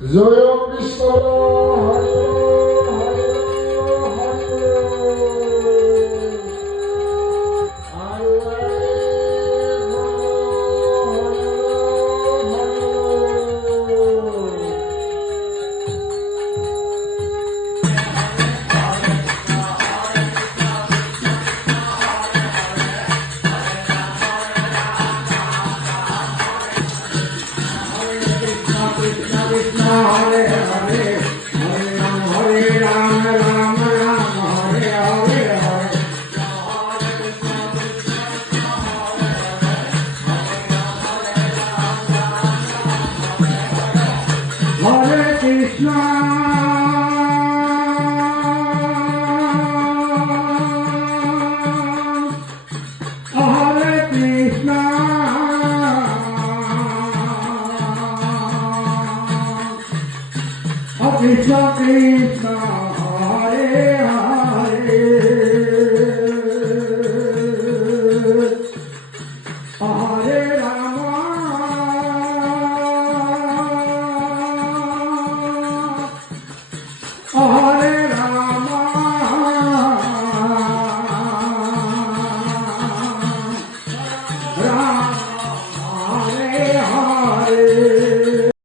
Joy Krishna Hare Hare Hare Hare Hare Hare Ram Ram Ram Hare Hare Hare Krishna Hare Krishna Krishna Krishna